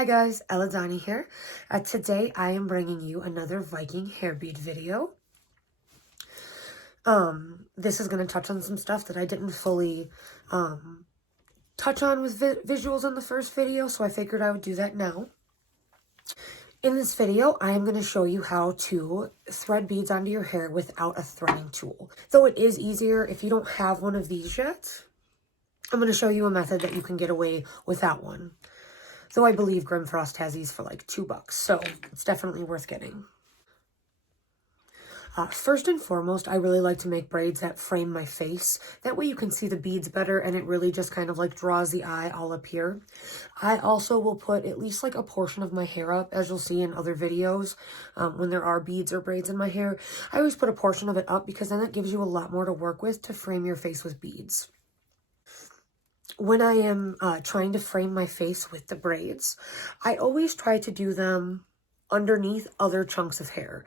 Hi guys, Elledani here. Today I am bringing you another Viking hair bead video. This is going to touch on some stuff that I didn't fully touch on with visuals in the first video, so I figured I would do that now. In this video, I am going to show you how to thread beads onto your hair without a threading tool. Though it is easier if you don't have one of these yet, I'm going to show you a method that you can get away without one. Though I believe Grimfrost has these for like $2, so it's definitely worth getting. First and foremost, I really like to make braids that frame my face. That way you can see the beads better and it really just kind of like draws the eye all up here. I also will put at least like a portion of my hair up, as you'll see in other videos when there are beads or braids in my hair. I always put a portion of it up because then that gives you a lot more to work with to frame your face with beads. When I am trying to frame my face with the braids, I always try to do them underneath other chunks of hair.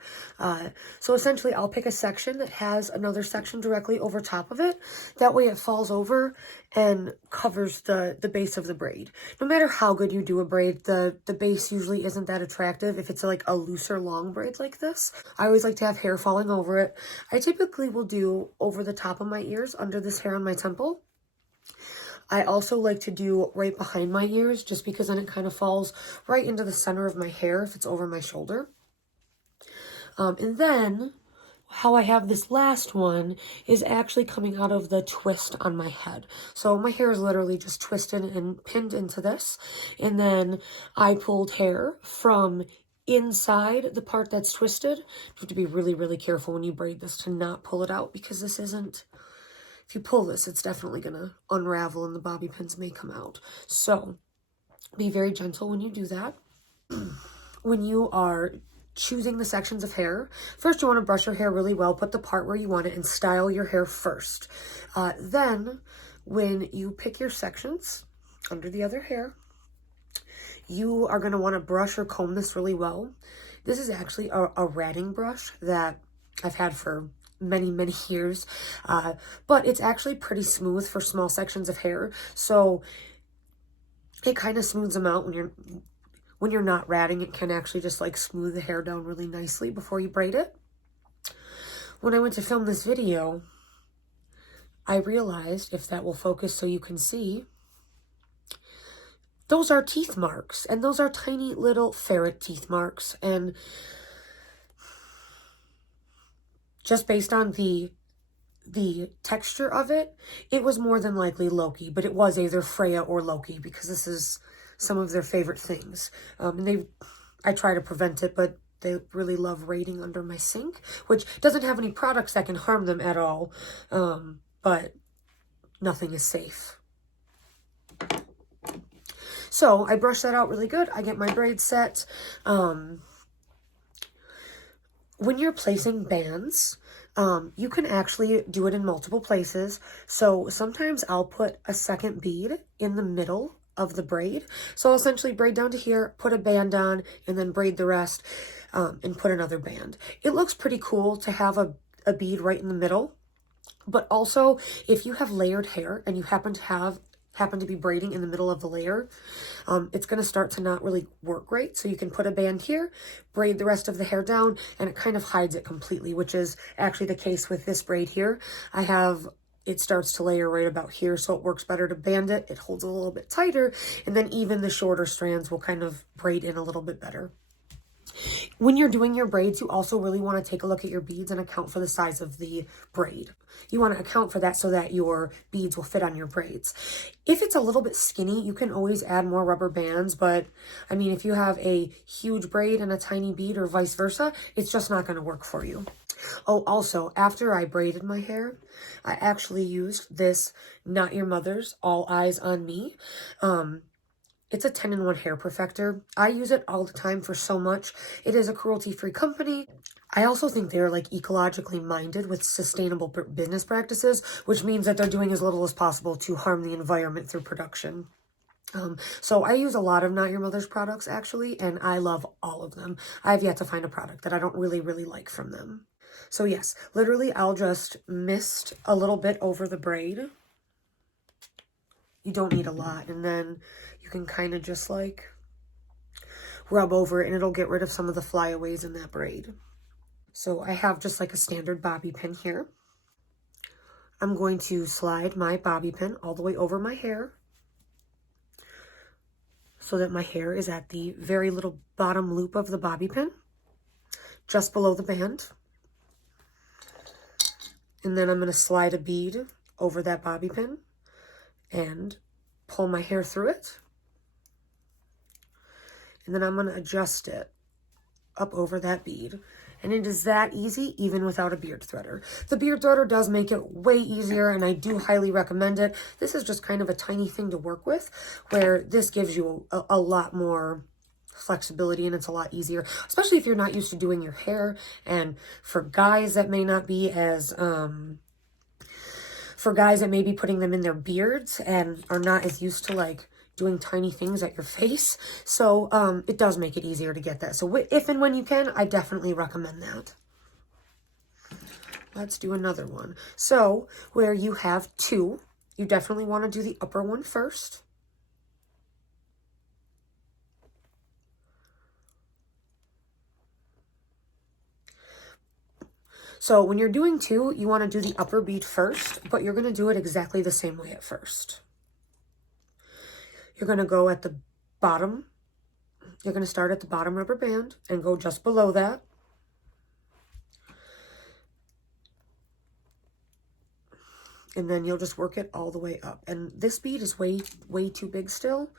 So essentially, I'll pick a section that has another section directly over top of it. That way it falls over and covers the base of the braid. No matter how good you do a braid, the base usually isn't that attractive if it's like a looser long braid like this. I always like to have hair falling over it. I typically will do over the top of my ears, under this hair on my temple. I also like to do right behind my ears just because then it kind of falls right into the center of my hair if it's over my shoulder. And then how I have this last one is actually coming out of the twist on my head. So my hair is literally just twisted and pinned into this. And then I pulled hair from inside the part that's twisted. You have to be really, really careful when you braid this to not pull it out because this isn't... If you pull this, it's definitely going to unravel and the bobby pins may come out. So be very gentle when you do that. When you are choosing the sections of hair, first you want to brush your hair really well, put the part where you want it, and style your hair first. Then when you pick your sections under the other hair, you are going to want to brush or comb this really well. This is actually a ratting brush that I've had for many years, but it's actually pretty smooth for small sections of hair, so it kind of smooths them out when you're not ratting. It can actually just like smooth the hair down really nicely before you braid it. When I went to film this video, I realized, if that will focus so you can see, those are teeth marks, and those are tiny little ferret teeth marks, and just based on the texture of it, it was more than likely Loki, but it was either Freya or Loki because this is some of their favorite things. And I try to prevent it, but they really love raiding under my sink, which doesn't have any products that can harm them at all, but nothing is safe. So I brush that out really good. I get my braid set. When you're placing bands, you can actually do it in multiple places. So sometimes I'll put a second bead in the middle of the braid. So I'll essentially braid down to here, put a band on, and then braid the rest, and put another band. It looks pretty cool to have a bead right in the middle. But also, if you have layered hair and you happen to be braiding in the middle of the layer, it's going to start to not really work great. So you can put a band here, braid the rest of the hair down, and it kind of hides it completely, which is actually the case with this braid here. It starts to layer right about here, so it works better to band it. It holds a little bit tighter, and then even the shorter strands will kind of braid in a little bit better. When you're doing your braids, you also really want to take a look at your beads and account for the size of the braid. You want to account for that so that your beads will fit on your braids. If it's a little bit skinny, you can always add more rubber bands, but I mean, if you have a huge braid and a tiny bead or vice versa, it's just not going to work for you. Oh, also, after I braided my hair, I actually used this Not Your Mother's All Eyes on Me. It's a 10-in-1 hair perfector. I use it all the time for so much. It is a cruelty-free company. I also think they're like ecologically minded with sustainable business practices, which means that they're doing as little as possible to harm the environment through production. So I use a lot of Not Your Mother's products actually, and I love all of them. I've yet to find a product that I don't really like from them. So yes, literally I'll just mist a little bit over the braid. You don't need a lot, and then you can kind of just like rub over it and it'll get rid of some of the flyaways in that braid. So I have just like a standard bobby pin here. I'm going to slide my bobby pin all the way over my hair so that my hair is at the very little bottom loop of the bobby pin, just below the band. And then I'm going to slide a bead over that bobby pin and pull my hair through it. And then I'm going to adjust it up over that bead. And it is that easy, even without a beard threader. The beard threader does make it way easier, and I do highly recommend it. This is just kind of a tiny thing to work with, where this gives you a lot more flexibility, and it's a lot easier, especially if you're not used to doing your hair. And for guys that may not be as, for guys that may be putting them in their beards and are not as used to like doing tiny things at your face. So it does make it easier to get that. So if and when you can, I definitely recommend that. Let's do another one. So where you have two, you definitely want to do the upper one first. So when you're doing two, you want to do the upper bead first, but you're going to do it exactly the same way at first. You're going to go at the bottom. You're going to start at the bottom rubber band and go just below that. And then you'll just work it all the way up. And this bead is way too big still.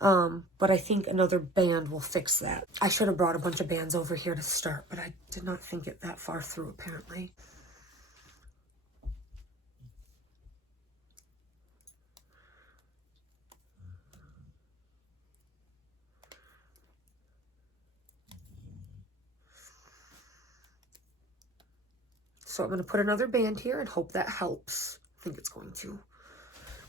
But I think another band will fix that. I should have brought a bunch of bands over here to start, but I did not think it that far through apparently. So I'm going to put another band here and hope that helps. I think it's going to.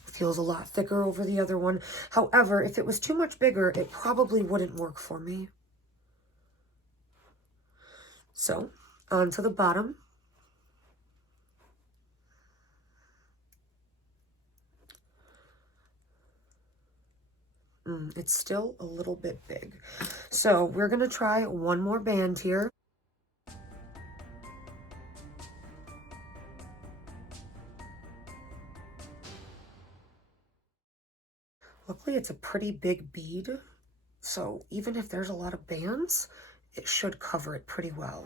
It feels a lot thicker over the other one. However, if it was too much bigger, it probably wouldn't work for me. So, onto the bottom. It's still a little bit big. So, we're going to try one more band here. Luckily, it's a pretty big bead, so even if there's a lot of bands, it should cover it pretty well.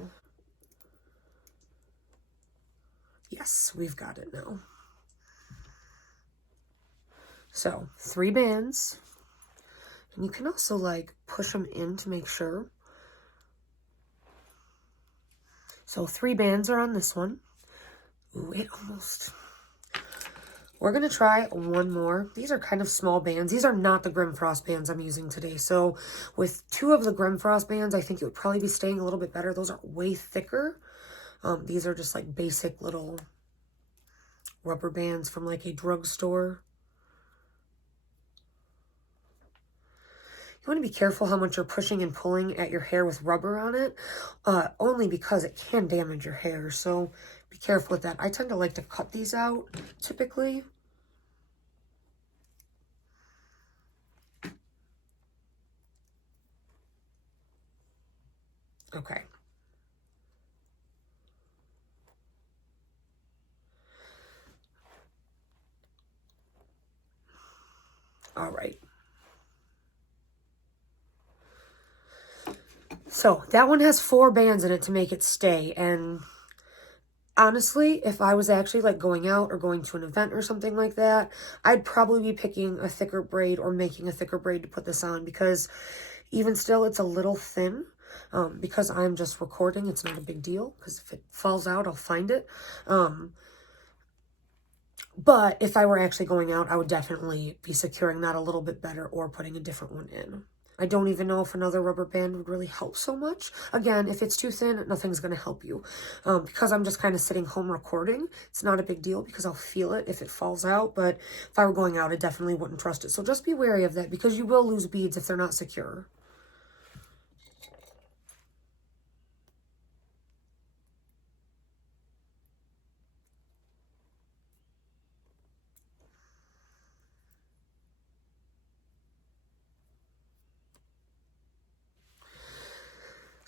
Yes, we've got it now. So, 3 bands, and you can also like push them in to make sure. So 3 bands are on this one. Ooh, it almost... We're going to try one more. These are kind of small bands. These are not the Grimfrost bands I'm using today. So with 2 of the Grimfrost bands, I think it would probably be staying a little bit better. Those are way thicker. These are just like basic little rubber bands from like a drugstore. You want to be careful how much you're pushing and pulling at your hair with rubber on it, only because it can damage your hair. So be careful with that. I tend to like to cut these out typically. Okay. All right. So that one has 4 bands in it to make it stay. And honestly, if I was actually like going out or going to an event or something like that, I'd probably be picking a thicker braid or making a thicker braid to put this on, because even still, it's a little thin. Because I'm just recording, it's not a big deal, because if it falls out, I'll find it. But if I were actually going out, I would definitely be securing that a little bit better or putting a different one in. I don't even know if another rubber band would really help so much. Again, if it's too thin, nothing's going to help you. Because I'm just kind of sitting home recording, it's not a big deal because I'll feel it if it falls out. But if I were going out, I definitely wouldn't trust it. So just be wary of that, because you will lose beads if they're not secure.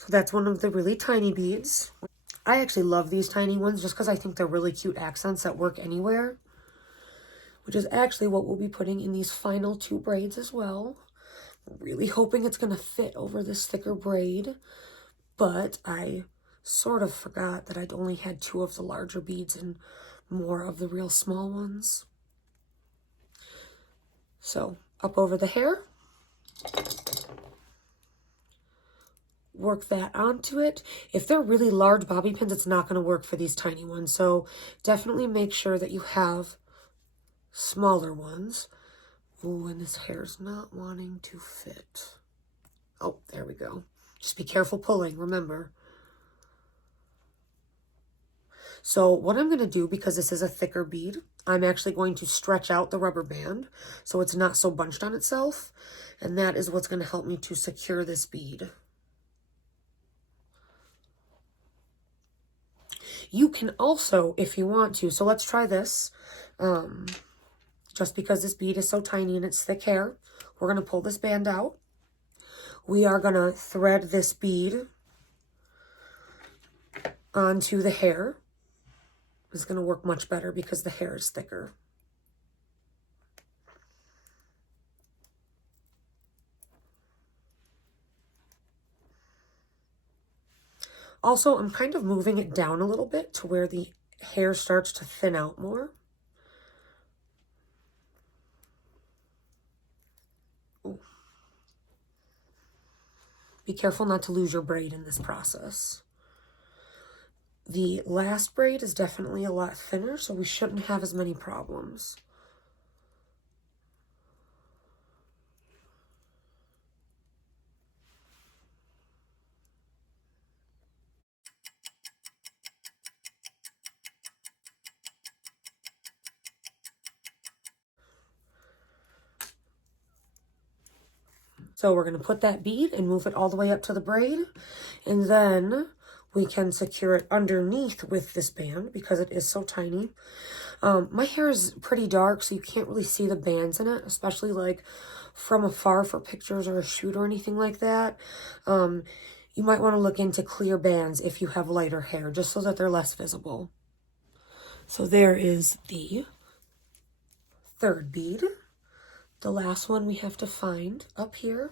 So that's one of the really tiny beads. I actually love these tiny ones just because I think they're really cute accents that work anywhere, which is actually what we'll be putting in these final 2 braids as well. Really hoping it's going to fit over this thicker braid, but I sort of forgot that I'd only had 2 of the larger beads and more of the real small ones. So up over the hair, work that onto it. If they're really large bobby pins, it's not going to work for these tiny ones. So definitely make sure that you have smaller ones. Ooh, and this hair's not wanting to fit. Oh, there we go. Just be careful pulling, remember. So what I'm going to do, because this is a thicker bead, I'm actually going to stretch out the rubber band so it's not so bunched on itself. And that is what's going to help me to secure this bead. You can also, if you want to, so let's try this. Just because this bead is so tiny and it's thick hair, we're going to pull this band out. We are going to thread this bead onto the hair. It's going to work much better because the hair is thicker. Also, I'm kind of moving it down a little bit to where the hair starts to thin out more. Ooh. Be careful not to lose your braid in this process. The last braid is definitely a lot thinner, so we shouldn't have as many problems. So we're going to put that bead and move it all the way up to the braid, and then we can secure it underneath with this band because it is so tiny. My hair is pretty dark, so you can't really see the bands in it, especially like from afar for pictures or a shoot or anything like that. You might want to look into clear bands if you have lighter hair, just so that they're less visible. So there is the 3rd bead. The last one we have to find up here.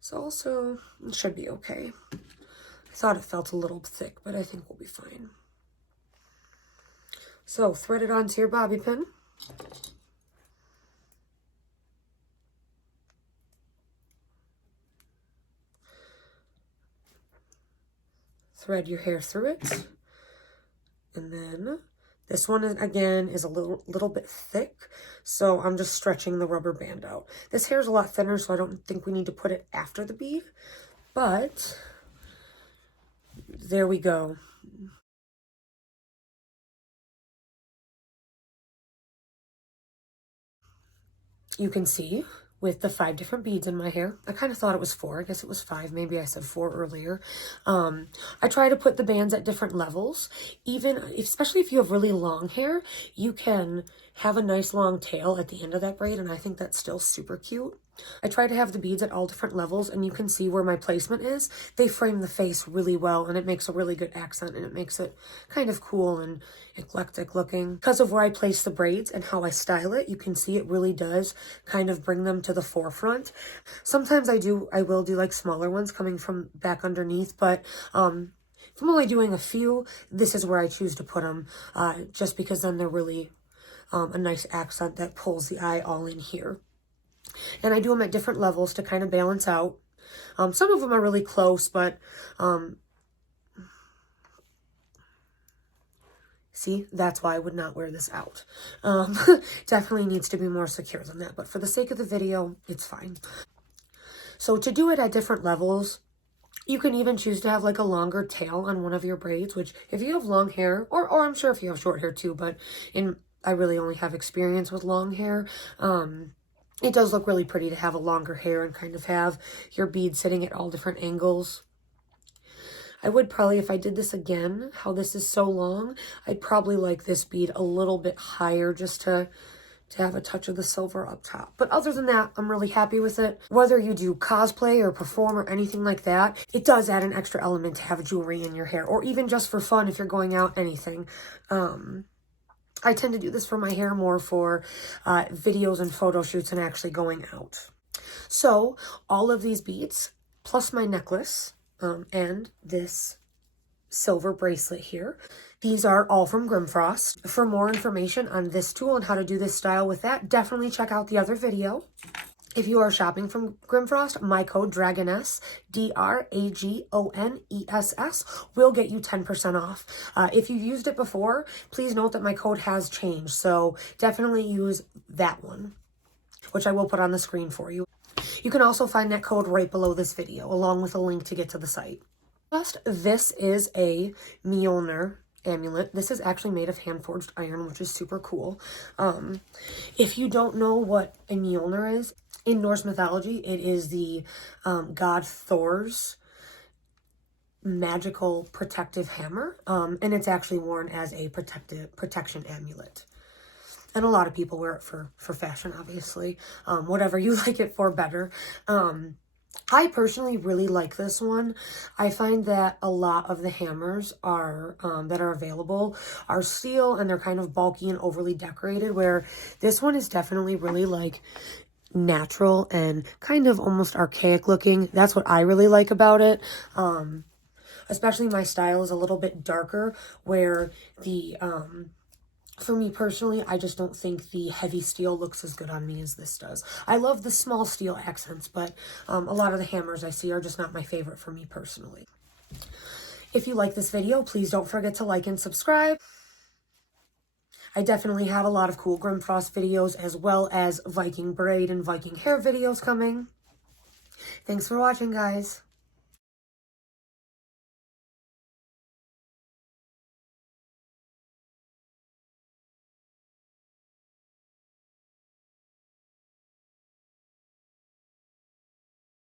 So also, it should be okay. I thought it felt a little thick, but I think we'll be fine. So thread it onto your bobby pin. Thread your hair through it. And then this one, again, is a little bit thick, so I'm just stretching the rubber band out. This hair is a lot thinner, so I don't think we need to put it after the bead, but there we go. You can see with the 5 different beads in my hair. I kind of thought it was 4. I guess it was 5. Maybe I said 4 earlier. I try to put the bands at different levels. Especially if you have really long hair, you can have a nice long tail at the end of that braid, and I think that's still super cute. I try to have the beads at all different levels, and you can see where my placement is. They frame the face really well, and it makes a really good accent, and it makes it kind of cool and eclectic looking. Because of where I place the braids and how I style it, you can see it really does kind of bring them to the forefront. Sometimes I will do like smaller ones coming from back underneath, but if I'm only doing a few, this is where I choose to put them, just because then they're really a nice accent that pulls the eye all in here. And I do them at different levels to kind of balance out. Some of them are really close, but see, that's why I would not wear this out. Definitely needs to be more secure than that, but for the sake of the video, it's fine. So to do it at different levels, you can even choose to have like a longer tail on one of your braids, which if you have long hair, or I'm sure if you have short hair too, but I really only have experience with long hair. It does look really pretty to have a longer hair and kind of have your bead sitting at all different angles. I would probably, if I did this again, how this is so long, I'd probably like this bead a little bit higher just to to have a touch of the silver up top. But other than that, I'm really happy with it. Whether you do cosplay or perform or anything like that, it does add an extra element to have jewelry in your hair, or even just for fun if you're going out, anything. I tend to do this for my hair more for videos and photo shoots and actually going out. So all of these beads, plus my necklace, and this silver bracelet here. These are all from Grimfrost. For more information on this tool and how to do this style with that, definitely check out the other video. If you are shopping from Grimfrost, my code DRAGONESS, DRAGONESS, will get you 10% off. If you've used it before, please note that my code has changed, so definitely use that one, which I will put on the screen for you. You can also find that code right below this video, along with a link to get to the site. This is a Mjolnir amulet. This is actually made of hand-forged iron, which is super cool. If you don't know what a Mjolnir is, in Norse mythology, it is the god Thor's magical protective hammer, and it's actually worn as a protection amulet. And a lot of people wear it for fashion, obviously. Whatever you like it for better. I personally really like this one. I find that a lot of the hammers are that are available are steel, and they're kind of bulky and overly decorated, where this one is definitely really like natural and kind of almost archaic looking. That's what I really like about it. Especially my style is a little bit darker, where the for me personally, I just don't think the heavy steel looks as good on me as this does. I love the small steel accents, but a lot of the hammers I see are just not my favorite for me personally. If you like this video, please don't forget to like and subscribe. I definitely have a lot of cool Grimfrost videos, as well as Viking braid and Viking hair videos coming. Thanks for watching, guys.